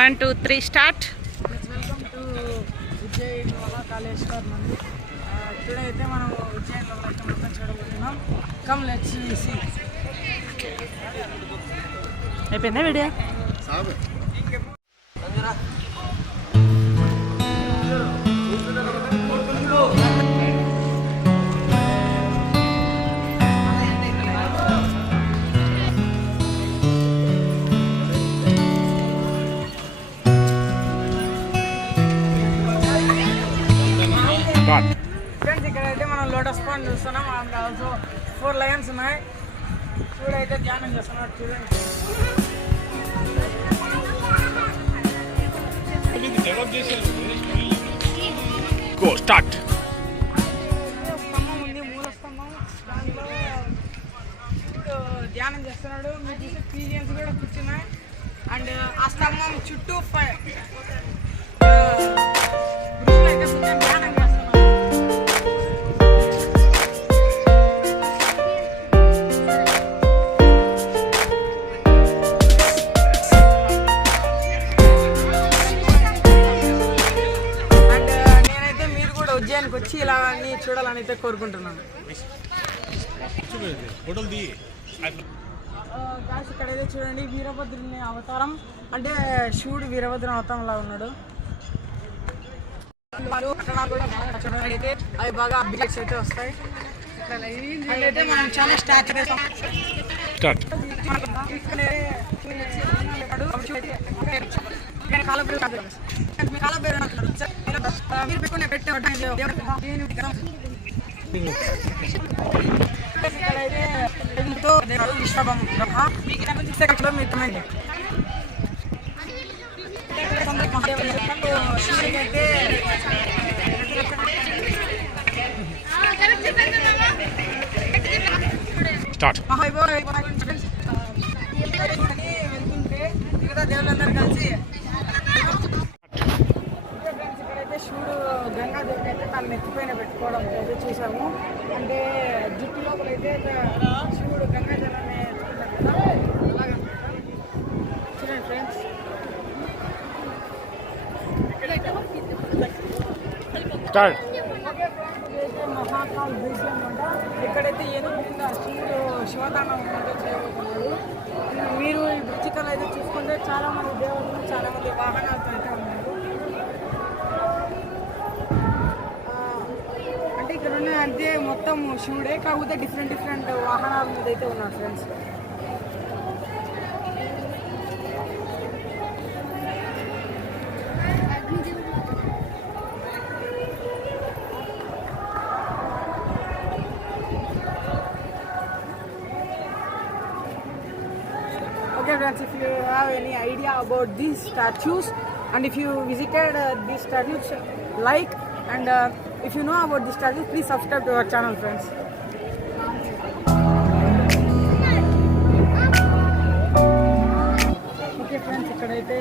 1 2 3 start. Welcome to Ujjain Mahakaleshwar Mandir. Today అయితే మనం ఉజ్జయిన్లో అయితే మొత్తం చూడబోతున్నాం. Come let's see. అయిపోయిందా వీడియో? ఫ్రెండ్స్ ఇక్కడైతే మనం లోటస్ పాండ్ చూస్తున్నాం. అండ్ ఆల్సో 4 లయన్స్ ఉన్నాయి. చూడైతే ధ్యానం చేస్తున్నాడు. చూడండి స్తంభం ఉంది, మూల స్తంభం. దాంట్లో ధ్యానం చేస్తున్నాడు. మీరు చూసే పీజియన్స్ కూడా కూర్చున్నాయి. అండ్ ఆ స్తంభం చుట్టూ అయితే కూర్చొని ధ్యానం చేస్తున్నారు. ఉజ్జయిన్కి వచ్చి ఇలా అన్ని చూడాలని అయితే కోరుకుంటున్నాను. ఇక్కడైతే చూడండి వీరభద్రుని అవతారం, అంటే శివుడు వీరభద్రుని అవతారంలా ఉన్నాడు. అయితే అవి బాగా అప్డేట్స్ అయితే వస్తాయి. అయితే మనం చాలా స్టార్ట్ చేస్తాం. మీరు పెట్టుకునే వెళ్తుంటే మిగతా దేవుళ్ళందరూ కలిసి ఇక్కడైతే శివుడు గంగాదేవికి అయితే తను నెత్తిపైన పెట్టుకోవడం అయితే చూసాము. అంటే జుట్టు లోపల అయితే శివుడు గంగాజలాన్ని ఎత్తుకుంటారు కదా, చూడండి ఫ్రెండ్స్. మహాకాల్ బ్రిడ్జ్ అనమాట. ఇక్కడైతే ఏనుగు కింద శివుడు శివతాండం చేయబోతున్నాడు. మీరు ఈ బ్రిడ్జ్ కల్లా అయితే చూసుకుంటే చాలా మంది దేవుళ్ళు, చాలా మంది వాహనాలతో అయితే ఉన్నారు. అంటే ఇక్కడ ఉన్న అంతే మొత్తం శివుడే, కాకపోతే డిఫరెంట్ వాహనాల మీద అయితే ఉన్నారు friends. Okay friends, if you have any idea about these statues and if you visited these statues, like, and if you know about these statues, please subscribe to our channel friends. Okay friends, ఇక్కడైతే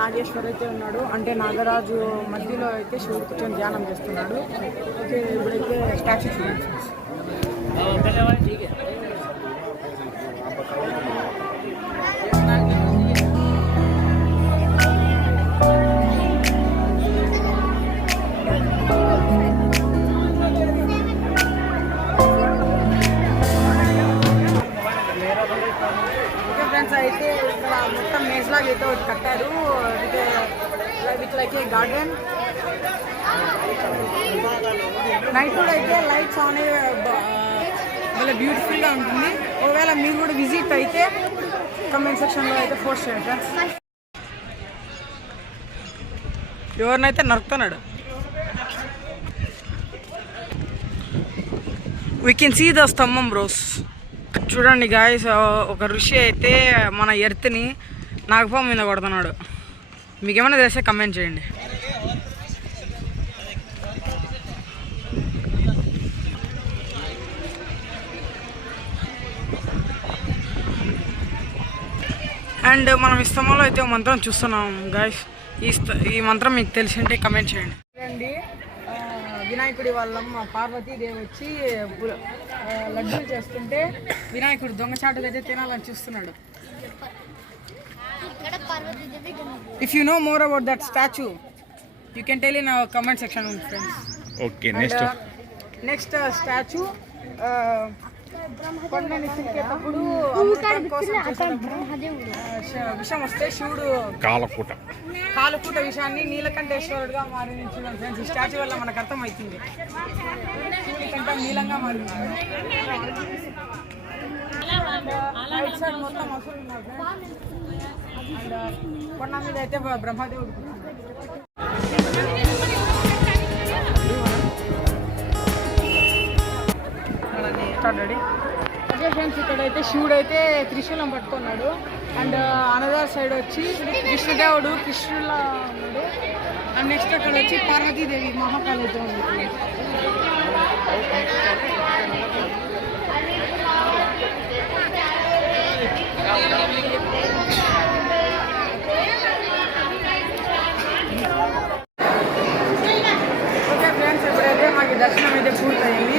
నాగేశ్వర్ అయితే ఉన్నాడు. అంటే నాగరాజు మధ్యలో అయితే శివుడు కూర్చొని ధ్యానం చేస్తున్నాడు. ఓకే, ఇప్పుడైతే స్టాచ్యూ చూడండి. అయితే ఇక్కడ మొత్తం మేజ్ లాగా అయితే ఒకటి కట్టారు. With like A garden. Night కూడా అయితే లైట్స్ ఆన్ చాలా బ్యూటిఫుల్గా ఉంటుంది. ఒకవేళ మీరు కూడా విజిట్ అయితే కమెంట్ సెక్షన్లో అయితే పోస్ట్ చేయండి ఫ్రెండ్స్. ఎవరినైతే నరుకుతున్నాడు. వీ కెన్ సీ ద స్తంభం బ్రోస్. చూడండి గాయస్, ఒక ఋషి అయితే మన ఎర్త్ని నాగపాము మీద కొడుతున్నాడు. మీకు ఏమైనా తెలిస్తే కమెంట్ చేయండి. అండ్ మనం ఈ స్తంభంలో అయితే మంత్రం చూస్తున్నాం గాయస్. ఈ మంత్రం మీకు తెలిసింటే కమెంట్ చేయండి. చూడండి, వినాయకుడి వాళ్ళమ్మ పార్వతీదేవి వచ్చి లడ్డూలు చేస్తుంటే వినాయకుడు దొంగచాటుగా అయితే తినాలని చూస్తున్నాడు. If you know more about that statue, you can tell in our comment section, friends. Okay And next next statue, కొండని ఎక్కేటప్పుడు అమృతం కోసం చేసేటప్పుడు విషం వస్తే శివుడు కాలకూట కాలకూట విషయాన్ని నీలకంఠేశ్వరుడుగా మారింది చూడండి ఫ్రెండ్స్. ఈ స్టాచ్యూ వల్ల మనకు అర్థమవుతుంది శివుడి కంఠం నీలంగా మారింది. రైట్ సైడ్ మొత్తం అసలు ఉన్నారు ఫ్రెండ్స్. అండ్ కొండ మీద అయితే బ్రహ్మదేవుడు రెడీ. అదే ఫ్రెండ్స్, ఇక్కడైతే శివుడు అయితే త్రిశూలం పట్టుకున్నాడు. అండ్ అనదర్ సైడ్ వచ్చి విష్ణుదేవుడు కృష్ణులా ఉన్నాడు. అండ్ నెక్స్ట్ అక్కడ వచ్చి పార్వతీదేవి మహాకాళితో ఉంది. ఓకే ఫ్రెండ్స్, ఇప్పుడైతే మాకు దర్శనం అయితే పూర్తయింది.